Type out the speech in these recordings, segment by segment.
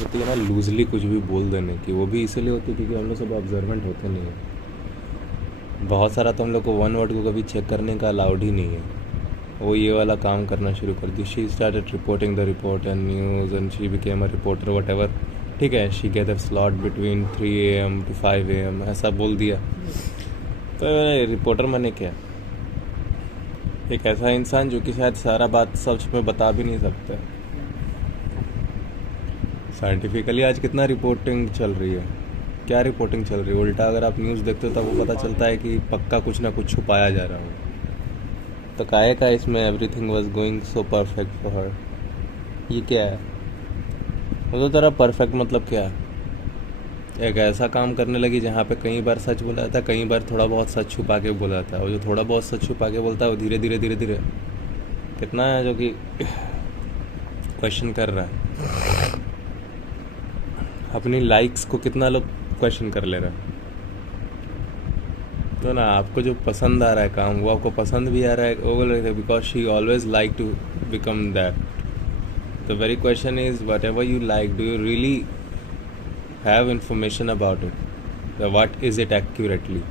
होती है ना लूजली कुछ भी बोल देने की, वो भी इसीलिए होती है क्योंकि हम लोग सब ऑब्जर्वेंट होते नहीं हैं। बहुत सारा तो हम लोग को वन वर्ड को कभी चेक करने का अलाउड ही नहीं है। वो ये वाला काम करना शुरू कर दी। She started reporting the report and news and she became a reporter whatever. ठीक है, she get a slot between 3 AM to 5 AM ऐसा बोल दिया। तो रिपोर्टर मैंने क्या, एक ऐसा इंसान जो कि शायद सारा बात सच में बता भी नहीं सकता। साइंटिफिकली आज कितना रिपोर्टिंग चल रही है, क्या रिपोर्टिंग चल रही है। उल्टा अगर आप न्यूज़ देखते हो तब वो पता चलता है कि पक्का कुछ ना कुछ छुपाया जा रहा हो। तो काहे का इसमें everything was going so perfect for हर, ये क्या है। वो तो तेरा परफेक्ट मतलब क्या है, एक ऐसा काम करने लगी जहाँ पे कई बार सच बोला जाता है, कई बार थोड़ा बहुत सच छुपा के बोला जाता है। और जो थोड़ा बहुत सच छुपा के बोलता है वो धीरे धीरे धीरे धीरे कितना है जो कि क्वेश्चन कर रहा है। अपनी लाइक्स को कितना लोग क्वेश्चन कर ले रहा है। तो ना आपको जो पसंद आ रहा है काम वो आपको पसंद भी आ रहा है, वो बोल रहे थे because she always like to become that. The very question is whatever you like, do you really have information about it, what is it accurately.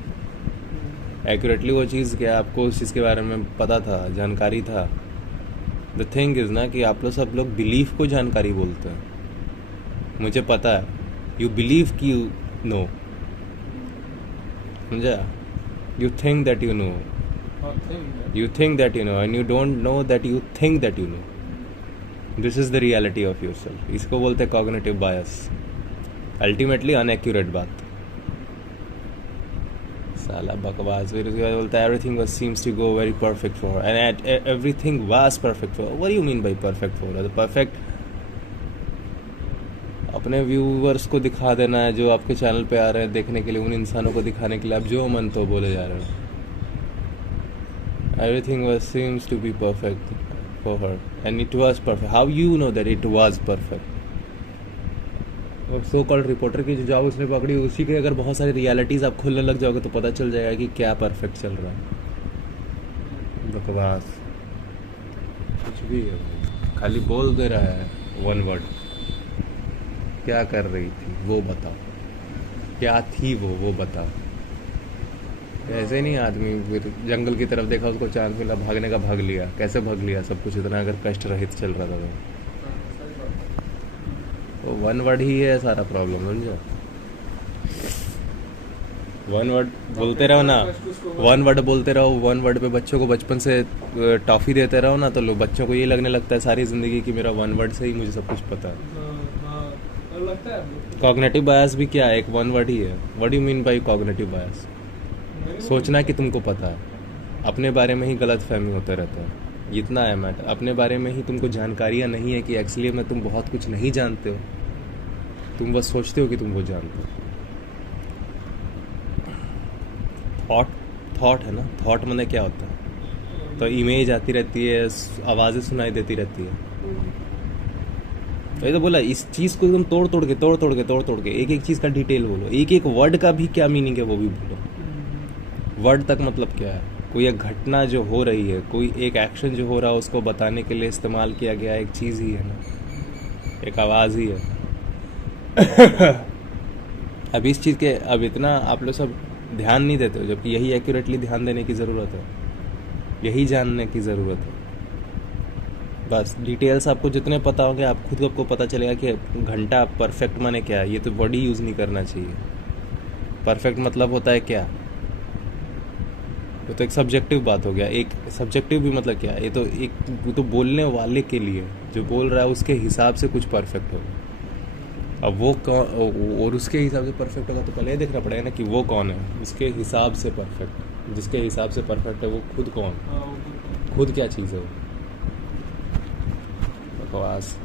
Accurately वो चीज़ क्या आपको उस चीज़ के बारे में पता था, जानकारी था। द थिंग इज़ ना कि आप लोग सब लोग बिलीफ को जानकारी बोलते हैं। मुझे पता है, यू बिलीव कि यू नो, समझा। You think that you know, you think that you know and you don't know that you think that you know. This is the reality of your self. इसको बोलते हैं cognitive बायस, ultimately अनएक्यूरेट बात। साला बकवास। फिर उसके बाद बोलता है everything was seems to go very perfect for her and everything was perfect for. What do you mean by perfect for her. Perfect अपने व्यूवर्स को दिखा देना है, जो आपके चैनल पे आ रहे हैं देखने के लिए, उन इंसानों को दिखाने के लिए आप जो मन तो बोले जा रहे हो। Everything was seems to be perfect for her and it was perfect. How you know that it was perfect. और सो कॉल्ड रिपोर्टर की जो जॉब उसने पकड़ी, उसी के अगर बहुत सारी रियलिटीज़ आप खुलने लग जाओगे तो पता चल जाएगा कि क्या परफेक्ट चल रहा है। बकवास कुछ भी है, खाली बोल दे रहा है वन वर्ड। क्या कर रही थी वो बताओ, क्या थी वो बताओ। ऐसे नहीं आदमी फिर जंगल की तरफ देखा, उसको चांस मिला, भागने का भाग लिया। कैसे भाग लिया, सब कुछ इतना अगर कष्ट रहित चल रहा था तो वन वर्ड ही है सारा प्रॉब्लम, समझो। वन वर्ड बोलते रहो ना, वन वर्ड बोलते रहो, वन वर्ड पे बच्चों को बचपन से टॉफ़ी देते रहो ना, तो लोग बच्चों को ये लगने लगता है सारी ज़िंदगी कि मेरा वन वर्ड से ही मुझे सब कुछ पता है। कॉग्निटिव बायस भी क्या है, एक वन वर्ड ही है। What do you mean by cognitive bias. सोचना कि तुमको पता है, अपने बारे में ही गलत फहमी होते रहता है। इतना है मैटर, अपने बारे में ही तुमको जानकारियाँ नहीं है कि एक्चुअली में तुम बहुत कुछ नहीं जानते हो, तुम बस सोचते हो कि तुम वो जानते हो। थॉट है ना, थॉट मैंने क्या होता है, तो इमेज आती रहती है, आवाज़ें सुनाई देती रहती है। वही तो बोला, इस चीज़ को एकदम तोड़ तोड़ के एक एक चीज़ का डिटेल बोलो, एक एक वर्ड का भी क्या मीनिंग है वो भी बोलो। वर्ड तक मतलब क्या है, कोई एक घटना जो हो रही है, कोई एक एक्शन जो हो रहा है, उसको बताने के लिए इस्तेमाल किया गया एक चीज़ ही है ना, एक आवाज़ ही है। अब इस चीज़ के अब इतना आप लोग सब ध्यान नहीं देते हो, जबकि यही एक्यूरेटली ध्यान देने की ज़रूरत है, यही जानने की ज़रूरत है। बस डिटेल्स आपको जितने पता होंगे, आप खुद आपको पता चलेगा कि घंटा परफेक्ट माने क्या है। ये तो वर्ड ही यूज़ नहीं करना चाहिए। परफेक्ट मतलब होता है क्या, वो तो एक सब्जेक्टिव बात हो गया। एक सब्जेक्टिव भी मतलब क्या है, ये तो एक वो तो बोलने वाले के लिए, जो बोल रहा है उसके हिसाब से कुछ परफेक्ट होगा। अब वो कौन, और उसके हिसाब से परफेक्ट होगा तो पहले ये देखना पड़ेगा ना कि वो कौन है उसके हिसाब से परफेक्ट। जिसके हिसाब से परफेक्ट है वो खुद कौन, खुद क्या चीज़ है वो। बकवास।